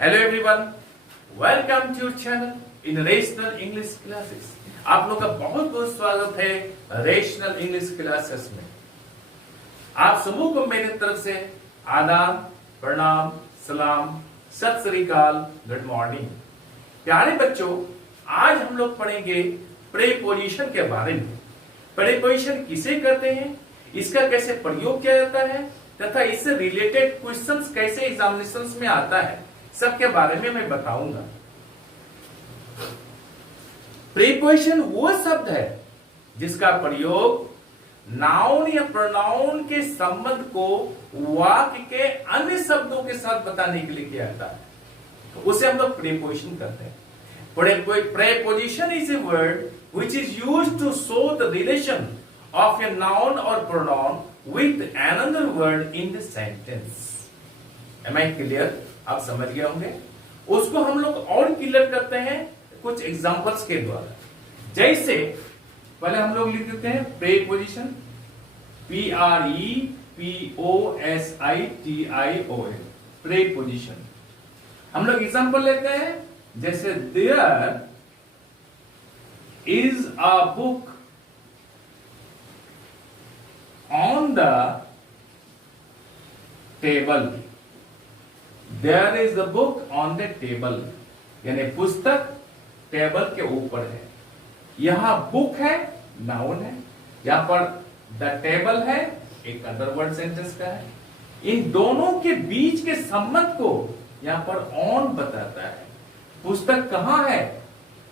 Hello everyone, welcome to your channel in rational English classes. आप लोग का बहुत बहुत स्वागत है रेशनल इंग्लिश क्लासेस में। आप समूह को मेरी तरफ से आदाब, प्रणाम, सलाम, सत श्री अकाल, गुड मॉर्निंग। प्यारे बच्चों, आज हम लोग पढ़ेंगे प्रीपोजिशन के बारे में। प्रीपोजिशन किसे कहते हैं, इसका कैसे प्रयोग किया जाता है तथा इससे रिलेटेड क्वेश्चंस कैसे एग्जामिनेशंस में आता है, सबके बारे में मैं बताऊंगा। प्रीपोजिशन वो शब्द है जिसका प्रयोग नाउन या प्रोनाउन के संबंध को वाक्य के अन्य शब्दों के साथ बताने के लिए किया जाता है, तो उसे हम लोग प्रीपोजिशन कहते हैं। Preposition is a word which is used to show the relation of a noun or pronoun with another word in the sentence. Am I clear? आप समझ गए होंगे। उसको हम लोग और क्लियर करते हैं कुछ एग्जांपल्स के द्वारा। जैसे पहले हम लोग लिख देते हैं प्रीपोजिशन, PREPOSITION, प्रीपोजिशन। हम लोग एग्जांपल लेते हैं, जैसे there is a book on the table. There is the book on the table, यानी पुस्तक टेबल के ऊपर है। यहां बुक है, नाउन है, यहां पर द टेबल है, एक अदर वर्ड सेंटेंस का है। इन दोनों के बीच के संबंध को यहां पर ऑन बताता है। पुस्तक कहां है?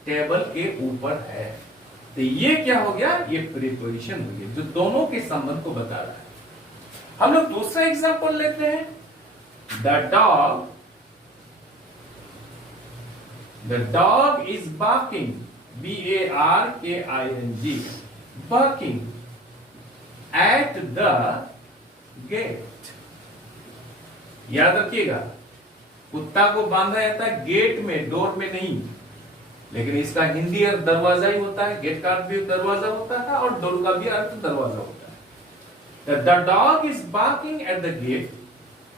टेबल के ऊपर है। तो ये क्या हो गया? ये प्रीपोजिशन हो गया जो दोनों के संबंध को बता रहा है। हम लोग दूसरा एग्जांपल लेते हैं, the dog is barking, BARKING, barking at the gate. याद रखिएगा, कुत्ता को बांधा जाता है गेट में, डोर में नहीं, लेकिन इसका हिंदी अर्थ दरवाजा ही होता है। गेट का अर्थ भी दरवाजा होता है और डोर का भी अर्थ दरवाजा होता है। The dog is barking at the gate,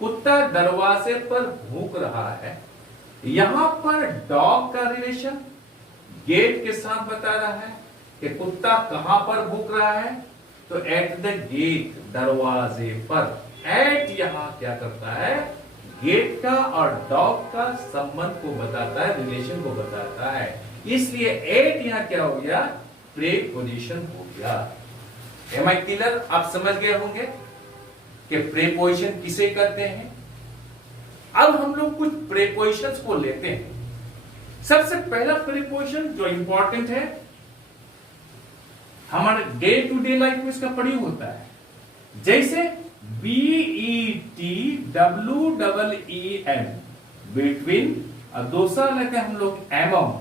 कुत्ता दरवाजे पर भूख रहा है। यहां पर डॉग का रिलेशन गेट के साथ बता रहा है कि कुत्ता कहां पर भूख रहा है, तो एट द गेट, दरवाजे पर। एट यहां क्या करता है? गेट का और डॉग का संबंध को बताता है, रिलेशन को बताता है। इसलिए एट यहां क्या हो गया? प्रीपोजिशन हो गया। Am I clear? आप समझ गए होंगे कि प्रीपोजिशन किसे कहते हैं। अब हम लोग कुछ प्रीपोजिशंस को लेते हैं। सबसे पहला प्रीपोजिशन जो इंपॉर्टेंट है, हमारे डे टू डे लाइफ में इसका प्रयोग होता है। जैसे BETWEEN, बिटवीन, और दूसरा लेते हैं हम लोग एमोंग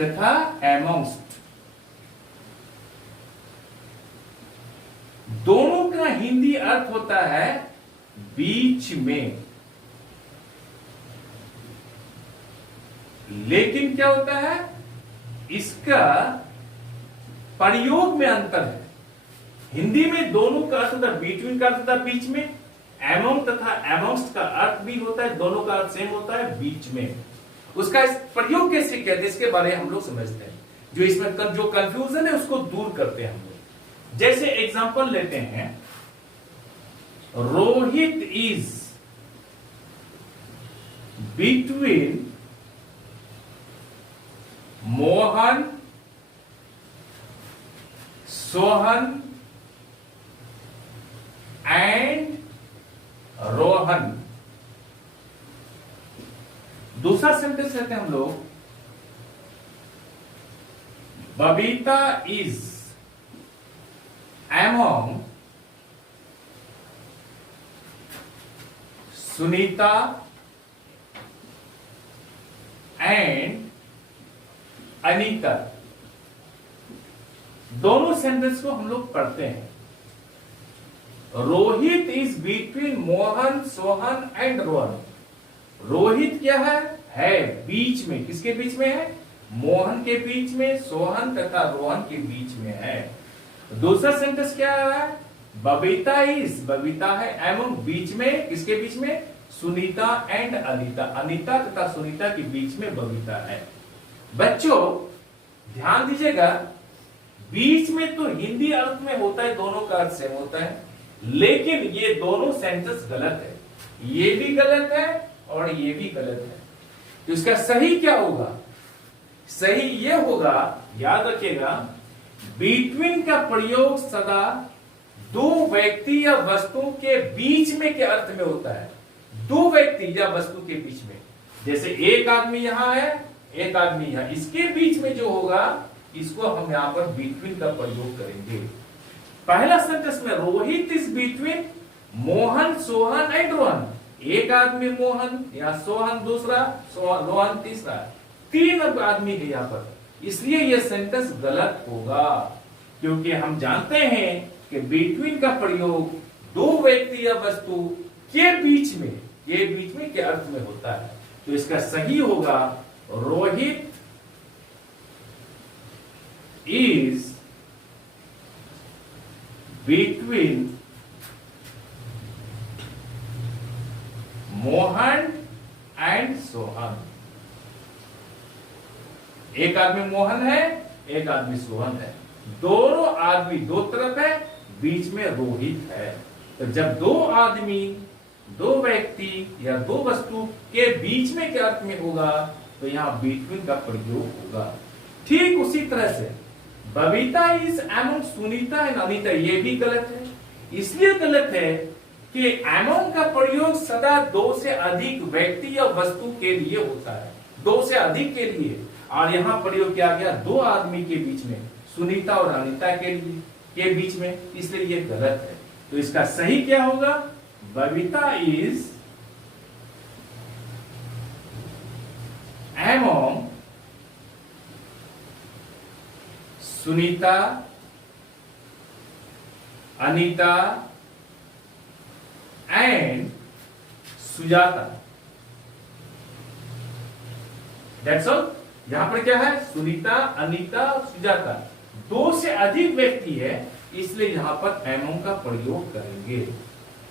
तथा एमोंस्ट। दोनों का हिंदी अर्थ होता है बीच में, लेकिन क्या होता है? इसका प्रयोग में अंतर है। हिंदी में दोनों का अर्थ होता है बिटवीन का अर्थ होता है बीच में, एमोंग तथा एमोंस्ट का अर्थ भी होता है, दोनों का अर्थ सेम होता है, बीच में। उसका इस प्रयोग कैसे कहते हैं, इसके बारे में हम लोग समझते हैं। जो इसमें जो कंफ्यूजन है उसको दूर करते हैं हम लोग। जैसे एग्जांपल लेते हैं, Rohit is between Mohan, Sohan and Rohan. दूसरा सेंटेंस लेते हैं हम लोग, Babita is among Sunita and Anita. दोनों सेंटेंस को हम लोग पढ़ते हैं। Rohit is between Mohan, Sohan and Rohan. Rohit क्या है बीच में। किसके बीच में है? मोहन के बीच में, सोहन तथा रोहन के बीच में है। दूसरा सेंटेंस क्या है? बबीता इज, बबीता है एवं बीच में, किसके बीच में? सुनीता एंड अनीता, अनीता तथा सुनीता के बीच में बबीता है। बच्चों ध्यान दीजिएगा, बीच में तो हिंदी अर्थ में होता है, दोनों का अर्थ सेम होता है, लेकिन ये दोनों सेंटेंस गलत है, ये भी गलत है और ये भी गलत है। तो इसका सही क्या होगा? सही ये होगा, याद रखिएगा, बिटवीन का प्रयोग सदा दो व्यक्ति या वस्तुओं के बीच में के अर्थ में होता है, दो व्यक्ति या वस्तु के बीच में। जैसे एक आदमी यहां है, एक आदमी यहां, इसके बीच में जो होगा इसको हम यहां पर बिटवीन का प्रयोग करेंगे। पहला सेंटेंस में Rohit is between Mohan, Sohan and Rohan, एक आदमी मोहन या सोहन दूसरा, रोहन तीसरा, तीन आदमी है यहां पर, इसलिए यह सेंटेंस गलत होगा। क्योंकि हम जानते हैं कि बिटवीन का प्रयोग दो व्यक्ति या वस्तु के बीच में, ये बीच में के अर्थ में होता है। तो इसका सही होगा Rohit is between Mohan and Sohan. एक आदमी मोहन है, एक आदमी सोहन है, दोनों आदमी दो तरफ है, बीच में रोहित है। तो जब दो आदमी, दो व्यक्ति या दो वस्तु के बीच में के अर्थ में होगा तो यहां बिटवीन का प्रयोग होगा। ठीक उसी तरह से Babita is among Sunita and Anita, ये भी गलत है। इसलिए गलत है कि एमंग का प्रयोग सदा दो से अधिक व्यक्ति या वस्तु के लिए होता है, दो से अधिक के लिए, और यहां प्रयोग किया गया दो आदमी के बीच में, सुनीता और अनीता के बीच में, इसलिए ये गलत है। तो इसका सही क्या होगा? Babita is among Sunita, Anita and Sujata. That's all. यहां पर क्या है? सुनीता, अनीता, सुजाता, दो से अधिक व्यक्ति है, इसलिए यहां पर एमोंग का प्रयोग करेंगे।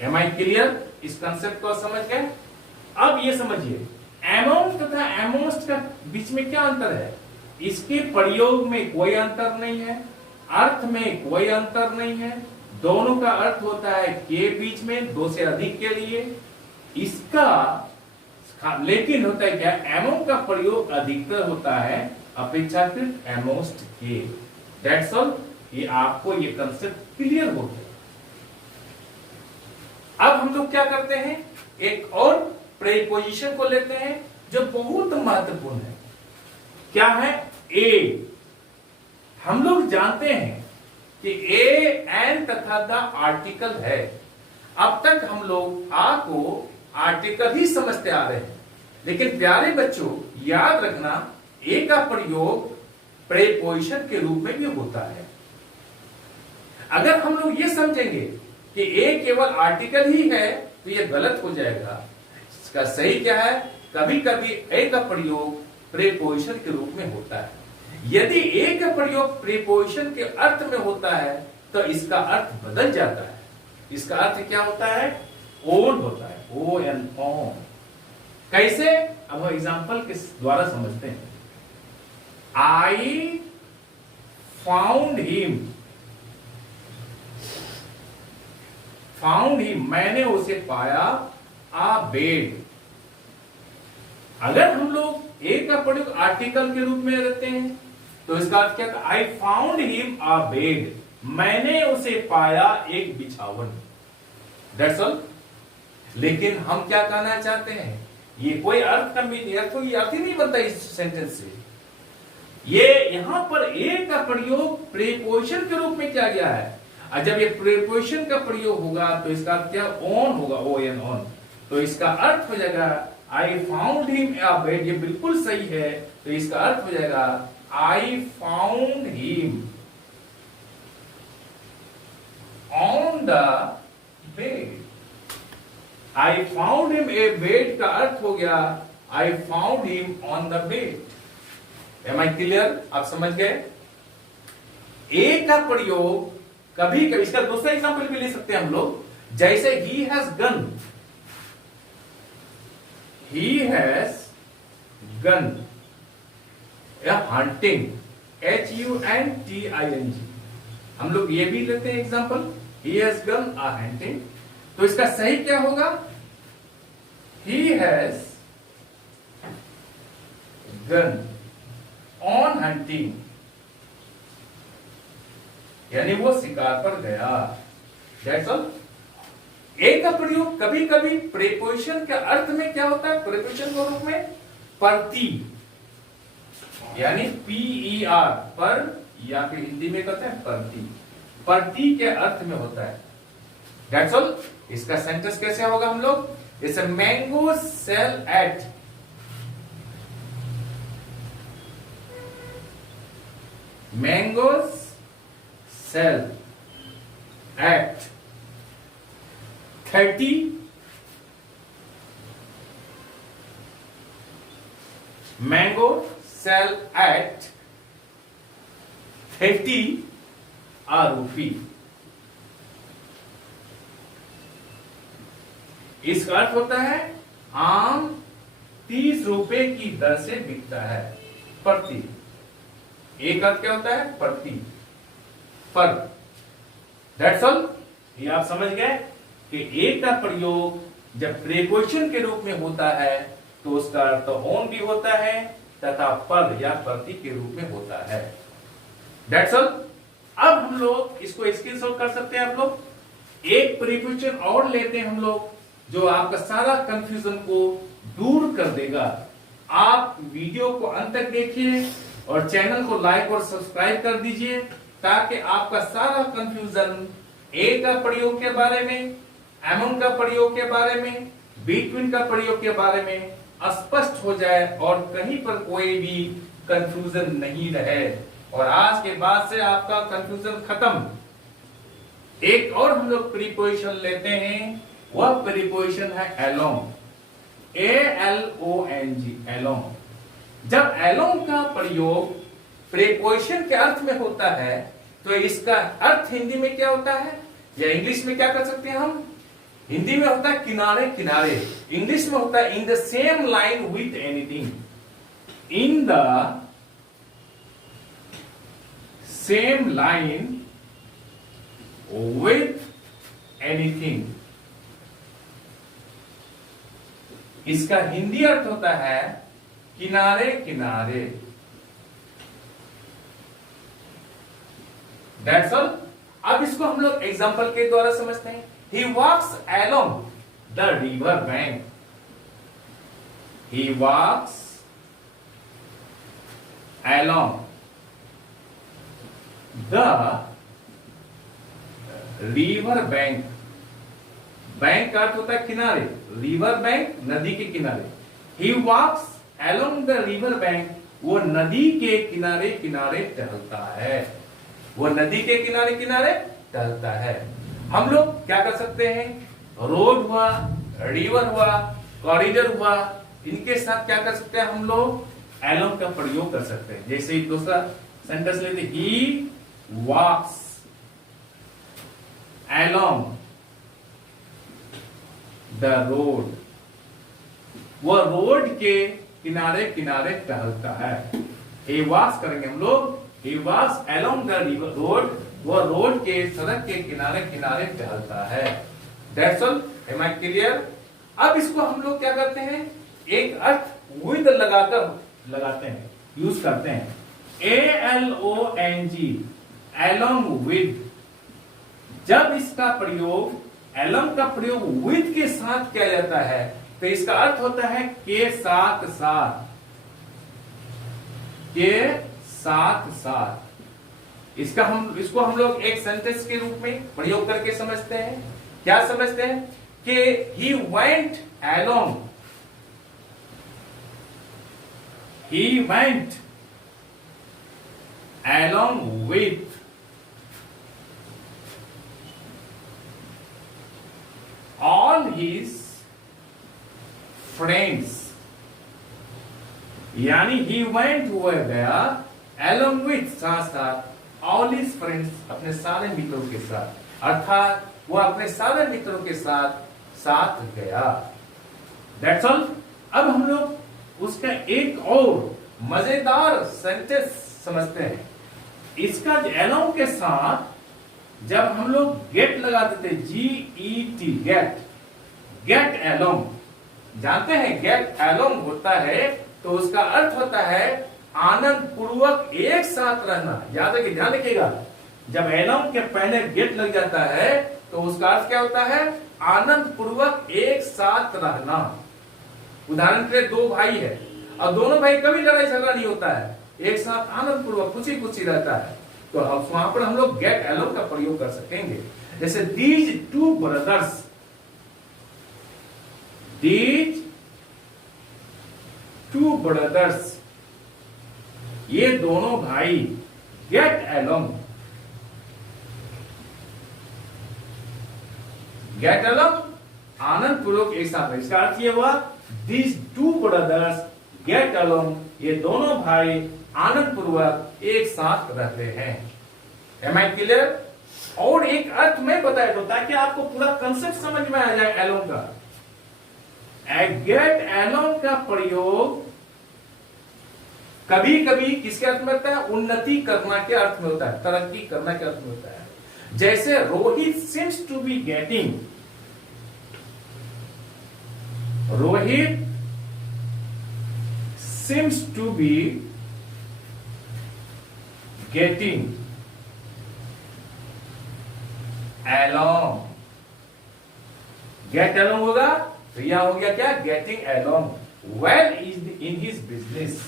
Am I clear? इस कंसेप्ट को समझ गए? अब ये समझिए, एमोंग तथा एमोस्ट का बीच में क्या अंतर है? इसके प्रयोग में कोई अंतर नहीं है, अर्थ में कोई अंतर नहीं है, दोनों का अर्थ होता है के बीच में, दो से अधिक के लिए। इसका लेकिन होता है क्या? एमोंग का प्रयोग अधिकतर होता है अपेक्षाकृत एमोस्ट के। That's all. ये आपको ये कंसेप्ट क्लियर हो गया। अब हम लोग क्या करते हैं, एक और प्रीपोजिशन को लेते हैं जो बहुत महत्वपूर्ण है। क्या है? ए। हम लोग जानते हैं कि ए, एन तथा द आर्टिकल है। अब तक हम लोग आ को आर्टिकल ही समझते आ रहे हैं, लेकिन प्यारे बच्चों याद रखना, ए का प्रयोग प्रीपोजिशन के रूप में भी होता है। अगर हम लोग ये समझेंगे कि ए केवल आर्टिकल ही है तो ये गलत हो जाएगा। इसका सही क्या है? कभी कभी ए का प्रयोग प्रीपोजिशन के रूप में होता है। यदि ए का प्रयोग प्रीपोजिशन के अर्थ में होता है तो इसका अर्थ बदल जाता है। इसका अर्थ क्या होता है? ओन होता है, ओ एन ओन। कैसे? अब हम एग्जांपल के द्वारा समझते हैं। आई फाउंड हिम, फाउंड हिम, मैंने उसे पाया, आ बेड। अगर हम लोग ए का प्रयोग आर्टिकल के रूप में रखते हैं तो इसका अर्थ क्या था? I found him a bed, मैंने उसे पाया एक बिछावन। That's all. लेकिन हम क्या कहना चाहते हैं? ये कोई अर्थ का कोई अर्थ ही नहीं बनता इस सेंटेंस से। ये यहां पर ए का प्रयोग प्रीपोजिशन के रूप में किया गया है, और जब ये प्रीपोजिशन का प्रयोग होगा तो इसका अर्थ क्या? ऑन होगा, ओ एन ऑन। तो इसका अर्थ हो जाएगा I found him a bed, ये बिल्कुल सही है। तो इसका अर्थ हो जाएगा I found him on the bed. I found him a bed का अर्थ हो गया I found him on the bed. Am I clear? आप समझ गए? ए का प्रयोग कभी कभी, इसका दूसरा एग्जांपल भी ले सकते हैं हम लोग, जैसे he has gun, he has gone या hunting, HUNTING, हम लोग ये भी लेते हैं example, he has gone a hunting, तो इसका सही क्या होगा? he has gone on hunting, यानी वो शिकार पर गया। That's all। ए का प्रयोग कभी कभी प्रीपोजिशन के अर्थ में क्या होता है? प्रीपोजिशन के रूप में प्रति, यानी PER पर, या फिर हिंदी में कहते हैं प्रति, प्रति के अर्थ में होता है। That's all। इसका सेंटेंस कैसे होगा हम लोग? It's a mango sell at, mangoes sell at 30 mango sell at 30 rupee। इसका अर्थ होता है आम 30 रुपए की दर से बिकता है, प्रति। एक अर्थ क्या होता है? प्रति, पर। That's all। ये आप समझ गए कि एक का प्रयोग जब प्रीपोजिशन के रूप में होता है तो उसका अर्थ ऑन भी होता है तथा पद या प्रति के रूप में होता है। That's all। अब हम लोग इसको स्क्रीनशॉट कर सकते हैं। आप लोग एक प्रीपोजिशन और लेते हैं हम लोग, जो आपका सारा कंफ्यूजन को दूर कर देगा। आप वीडियो को अंत तक देखिए और चैनल को लाइक और सब्सक्राइब कर दीजिए, ताकि आपका सारा कंफ्यूजन ए का प्रयोग के बारे में, अमंग का प्रयोग के बारे में, बिटवीन का प्रयोग के बारे में स्पष्ट हो जाए और कहीं पर कोई भी कंफ्यूजन नहीं रहे। और आज के बाद से आपका कंफ्यूजन खत्म। एक और हम लोग प्रीपोजिशन लेते हैं, वह प्रीपोजिशन है अलोंग, ALONG, अलोंग। जब अलोंग का प्रयोग प्रीपोजिशन के अर्थ में होता है तो इसका अर्थ हिंदी में क्या होता है, या इंग्लिश में क्या कर सकते हैं हम? हिंदी में होता है किनारे किनारे, इंग्लिश में होता है in the same line with anything, in the same line with anything. इसका हिंदी अर्थ होता है किनारे किनारे। That's all। अब इसको हम लोग एग्जांपल के द्वारा समझते हैं। He walks along the river bank। He walks along the river bank। Bank का अर्थ होता है किनारे, रिवर बैंक नदी के किनारे। He walks along the river bank, वो नदी के किनारे किनारे टहलता है, वो नदी के किनारे किनारे टहलता है। हम लोग क्या कर सकते हैं? रोड हुआ, रिवर हुआ, कॉरिडोर हुआ, इनके साथ क्या कर सकते हैं हम लोग? along का प्रयोग कर सकते हैं। जैसे ही दूसरा सेंटेंस लेते, ही वॉक्स along द रोड, वो रोड के किनारे किनारे टहलता है। he walks करेंगे हम लोग, he walks along the river road, वो रोड के सड़क के किनारे किनारे टहलता है। That's all। Am I clear? अब इसको हम लोग क्या करते हैं? एक अर्थ with लगाते हैं, यूज करते हैं। ALONG, along with। जब इसका प्रयोग along का प्रयोग with के साथ किया जाता है तो इसका अर्थ होता है के साथ साथ, के साथ साथ। इसको हम लोग एक सेंटेंस के रूप में प्रयोग करके समझते हैं। क्या समझते हैं? कि he went along, he went along with all his friends। यानी he went हुआ गया along with, साथ साथ, all his friends, अपने सारे मित्रों के साथ, अर्थात वो अपने सारे मित्रों के साथ साथ गया। That's all। अब हम लोग उसका एक और मजेदार सेंटेंस समझते हैं। इसका एलोंग के साथ जब हम लोग गेट लगाते थे, GET, गेट, गेट एलोंग, जानते हैं गेट एलोंग होता है तो उसका अर्थ होता है आनंद पूर्वक एक साथ रहना। याद रखिए, ध्यान रखिएगा, जब एलोंग के पहले गेट लग जाता है तो उसका अर्थ क्या होता है? आनंद पूर्वक एक साथ रहना। उदाहरण के लिए दो भाई है और दोनों भाई कभी लड़ाई झगड़ा नहीं होता है, एक साथ आनंद पूर्वक खुशी खुशी रहता है, तो वहां पर हम लोग गेट एलोंग का प्रयोग कर सकेंगे। जैसे these two brothers, these two brothers, ये दोनों भाई गेट एलोंग, गेट एलोंग आनंद पूर्वक एक साथ है। इसका अर्थ ये हुआ these two brothers get along, ये दोनों भाई आनंद पूर्वक एक साथ रहते हैं। Am I clear? और एक अर्थ में बताया दो ताकि आपको पूरा कंसेप्ट समझ में आ जाए एलोंग का। गेट एलोंग का प्रयोग कभी कभी किसके अर्थ में होता है? उन्नति करना के अर्थ में होता है, तरक्की करना के अर्थ में होता है। जैसे Rohit seems to be getting, Rohit seems to be getting along, get along होगा तो यह हो गया क्या? Getting along well in his business,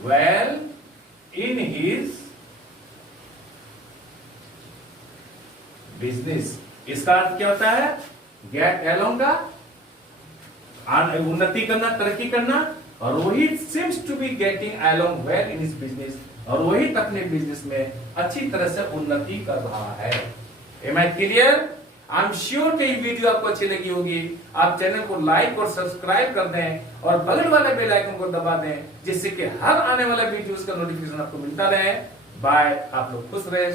well in his business. इसका अर्थ क्या होता है? गेट एलोंग का उन्नति करना, तरक्की करना। और Rohit seems to be getting along well in his business, और रोहित अपने बिजनेस में अच्छी तरह से उन्नति कर रहा है। Am I clear? I am sure कि ये वीडियो आपको अच्छी लगी होगी। आप चैनल को लाइक और सब्सक्राइब कर दें और बगल वाले बेल आइकन को दबा दें, जिससे कि हर आने वाला वीडियोस का नोटिफिकेशन आपको मिलता रहे। बाय, आप लोग खुश रहे।